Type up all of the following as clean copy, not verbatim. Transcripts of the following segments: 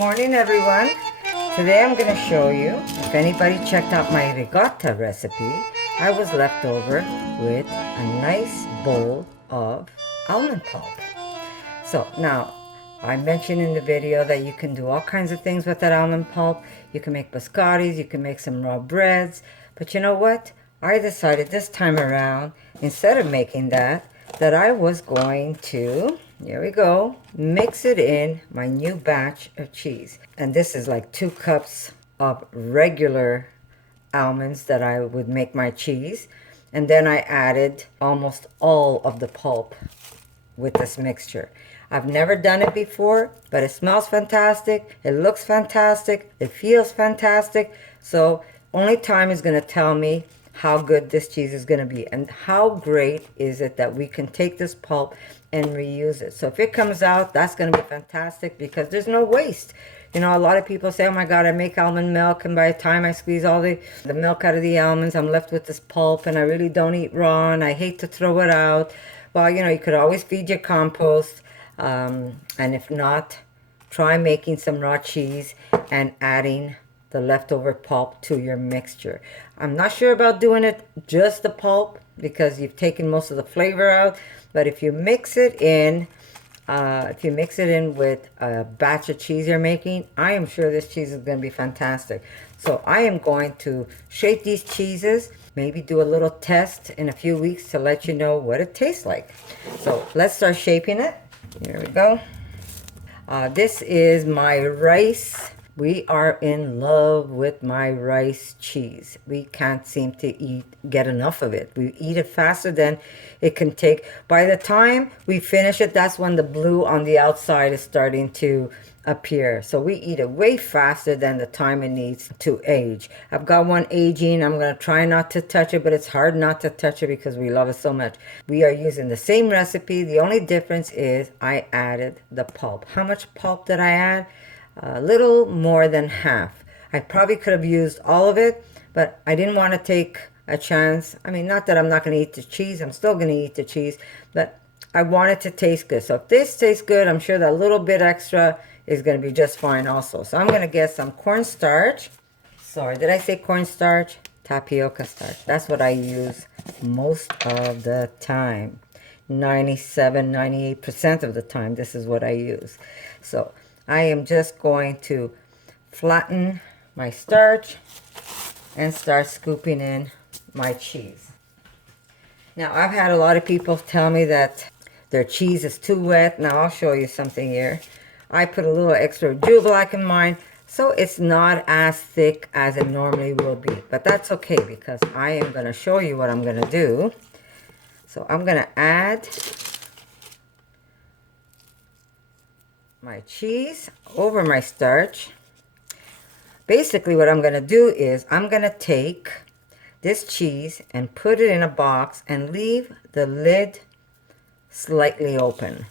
morning, everyone. Today I'm going to show you, if anybody checked out my ricotta recipe, I was left over with a nice bowl of almond pulp. So now, I mentioned in the video that you can do all kinds of things with that almond pulp. You can make biscottis, you can make some raw breads. But you know what? I decided this time around, instead of making that I was going to, here we go, mix it in my new batch of cheese. And this is like 2 cups of regular almonds that I would make my cheese. And then I added almost all of the pulp with this mixture. I've never done it before, but it smells fantastic, it looks fantastic, it feels fantastic. So only time is going to tell me how good this cheese is going to be, and how great is it that we can take this pulp and reuse it. So if it comes out, that's going to be fantastic because there's no waste. You know, a lot of people say, oh my God, I make almond milk, and by the time I squeeze all the milk out of the almonds, I'm left with this pulp, and I really don't eat raw, and I hate to throw it out. Well, you know, you could always feed your compost, and if not, try making some raw cheese and adding the leftover pulp to your mixture. I'm not sure about doing it just the pulp because you've taken most of the flavor out, but if you mix it in, with a batch of cheese you're making, I am sure this cheese is going to be fantastic. So I am going to shape these cheeses, maybe do a little test in a few weeks to let you know what it tastes like. So let's start shaping it. Here we go. This is my rice. We are in love with my rice cheese. We can't seem to get enough of it. We eat it faster than it can take. By the time we finish it, that's when the blue on the outside is starting to appear. So we eat it way faster than the time it needs to age. I've got one aging. I'm going to try not to touch it, but it's hard not to touch it because we love it so much. We are using the same recipe. The only difference is I added the pulp. How much pulp did I add? A little more than half. I probably could have used all of it, but I didn't want to take a chance. I mean, not that I'm not going to eat the cheese. I'm still going to eat the cheese, but I want it to taste good. So if this tastes good, I'm sure that little bit extra is going to be just fine also. So I'm going to get some cornstarch. Sorry, did I say cornstarch? Tapioca starch. That's what I use most of the time. 97, 98% of the time, this is what I use. So I am just going to flatten my starch and start scooping in my cheese. Now, I've had a lot of people tell me that their cheese is too wet. Now, I'll show you something here. I put a little extra jus black in mine, so it's not as thick as it normally will be. But that's okay because I am going to show you what I'm going to do. So I'm going to add my cheese over my starch. Basically what I'm going to do is I'm going to take this cheese and put it in a box and leave the lid slightly open,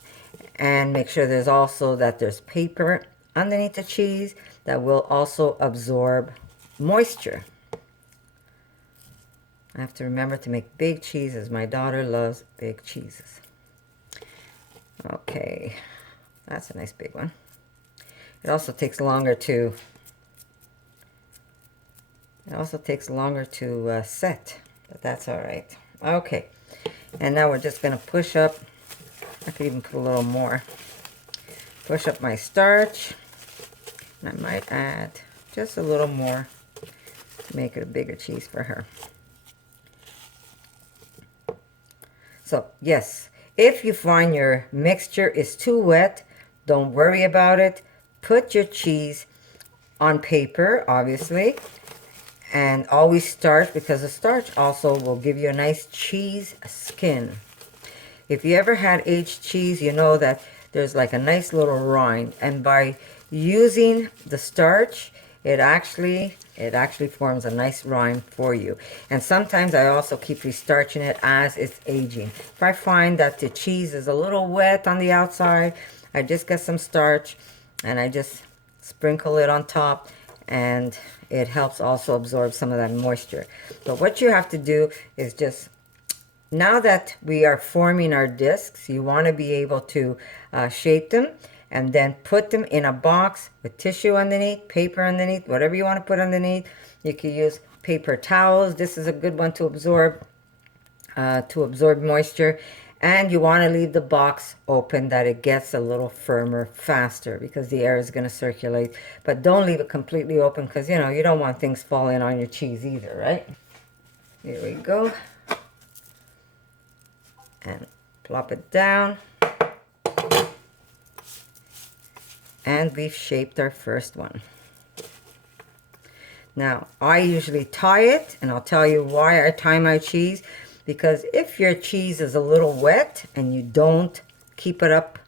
and make sure there's paper underneath the cheese that will also absorb moisture. I have to remember to make big cheeses. My daughter loves big cheeses. Okay. That's a nice big one. It also takes longer to set, but that's all right. Okay, and now we're just going to push up. I could even put a little more. Push up my starch. I might add just a little more to make it a bigger cheese for her. So yes, if you find your mixture is too wet, don't worry about it. Put your cheese on paper, obviously, and always starch, because the starch also will give you a nice cheese skin. If you ever had aged cheese, you know that there's like a nice little rind, and by using the starch, it actually forms a nice rind for you. And sometimes I also keep restarching it as it's aging. If I find that the cheese is a little wet on the outside, I just get some starch and I just sprinkle it on top, and it helps also absorb some of that moisture. But what you have to do is just, now that we are forming our discs, you want to be able to shape them and then put them in a box with tissue underneath, paper underneath, whatever you want to put underneath. You can use paper towels. This is a good one to absorb moisture. And you want to leave the box open that it gets a little firmer faster, because the air is going to circulate. But don't leave it completely open, because, you know, you don't want things falling on your cheese either, right? Here we go. And plop it down. And we've shaped our first one. Now, I usually tie it, and I'll tell you why I tie my cheese. Because if your cheese is a little wet and you don't keep it up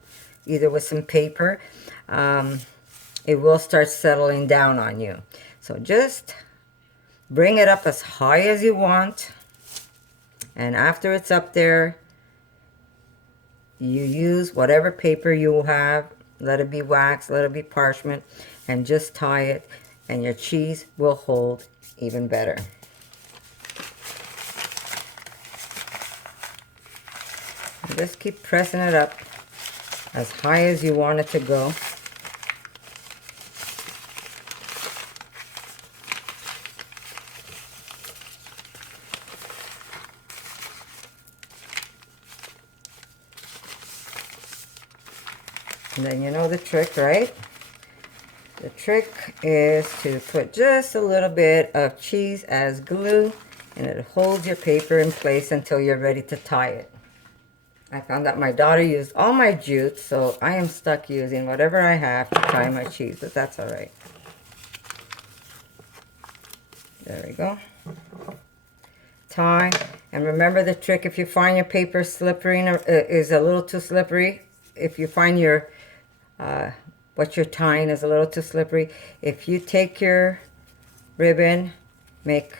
either with some paper, it will start settling down on you. So just bring it up as high as you want. And after it's up there, you use whatever paper you have. Let it be wax, let it be parchment, and just tie it, and your cheese will hold even better. Just keep pressing it up as high as you want it to go. And then you know the trick, right? The trick is to put just a little bit of cheese as glue, and it holds your paper in place until you're ready to tie it. I found that my daughter used all my jute, so I am stuck using whatever I have to tie my cheese, but that's all right. There we go. Tie. And remember the trick, if you find your paper slippery, is a little too slippery, if you find your, what you're tying is a little too slippery, if you take your ribbon, make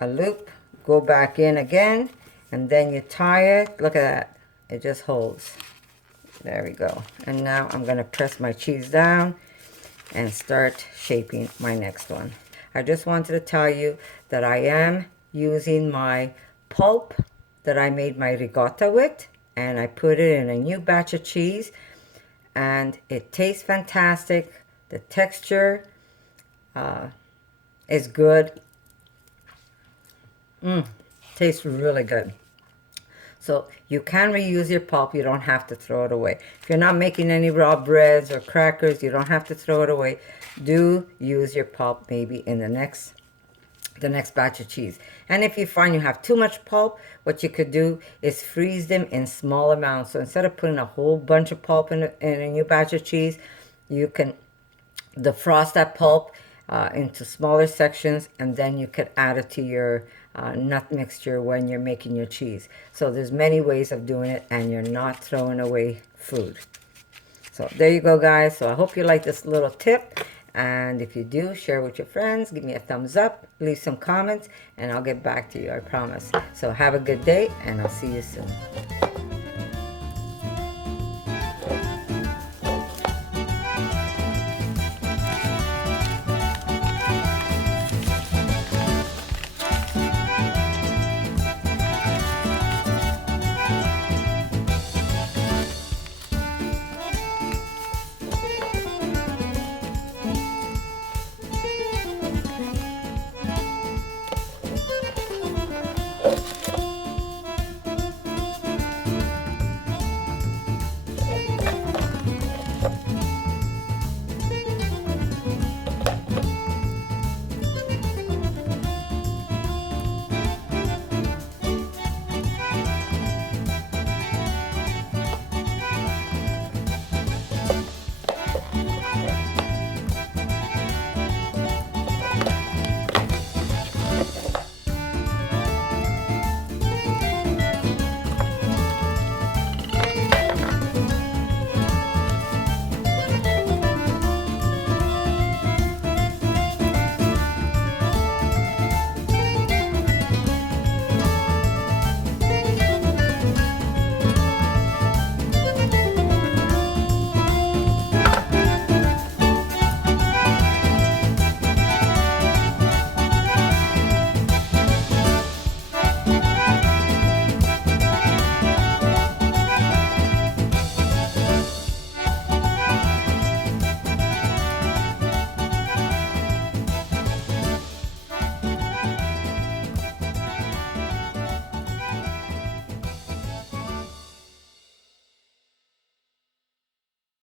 a loop, go back in again, and then you tie it, look at that. It just holds. There we go. And now I'm going to press my cheese down and start shaping my next one. I just wanted to tell you that I am using my pulp that I made my ricotta with, and I put it in a new batch of cheese, and it tastes fantastic. The texture is good. Tastes really good. So you can reuse your pulp. You don't have to throw it away. If you're not making any raw breads or crackers, you don't have to throw it away. Do use your pulp maybe in the next batch of cheese. And if you find you have too much pulp, what you could do is freeze them in small amounts. So instead of putting a whole bunch of pulp in a new batch of cheese, you can defrost that pulp into smaller sections, and then you could add it to your nut mixture when you're making your cheese. So there's many ways of doing it, and you're not throwing away food. So there you go, guys. So I hope you like this little tip, and if you do, share with your friends, give me a thumbs up, leave some comments, and I'll get back to you, I promise. So have a good day, and I'll see you soon.